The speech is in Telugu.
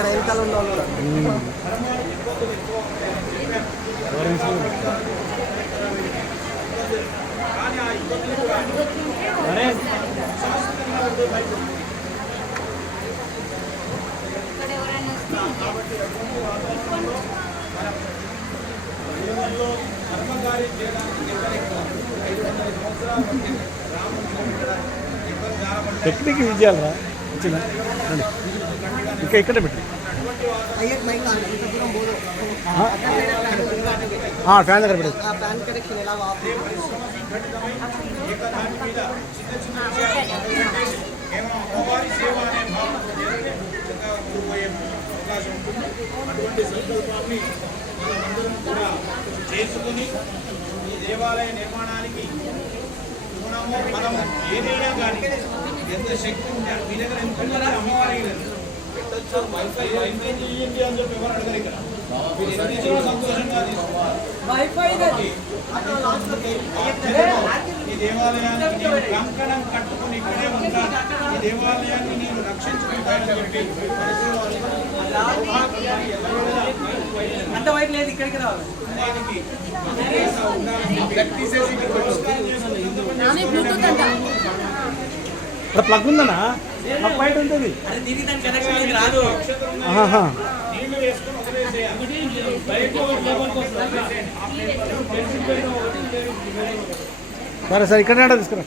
అక్కడ వెనకాల ఉన్న వాళ్ళు టెక్నిక్ యూజ్ చేయాలరా వచ్చిన ఇంకా ఇక్కడ పెట్టి ఫ్యాన్ దగ్గర పెట్టి ఫ్యాన్ కనెక్షన్ ఎలా అటువంటి సంకల్పాన్ని మనమందరం కూడా చేసుకుని ఈ దేవాలయ నిర్మాణానికి మనం ఏదైనా కానీ ఎంత శక్తి ఉంటే మీ దగ్గర ఎంత అమ్మవారికి పెట్టచ్చు. వైఫై తీయండి అని చెప్పి ఎవరు అడగరు ఇక్కడ. మీరు ఎంత ఇచ్చినా సంతోషంగా తీసుకోవాలి. ఈ దేవాలయానికి నేను కంకణం కట్టుకుని ఇక్కడే ఉంటాను, ఈ దేవాలయాన్ని నేను రక్షించుకుంటానని చెప్పి అంత వైపు లేదు, ఇక్కడికి రావాలి. ప్లగ్ ఉందన్నా బయట ఉంటుంది. సరే సరే ఇక్కడ తీసుకురా.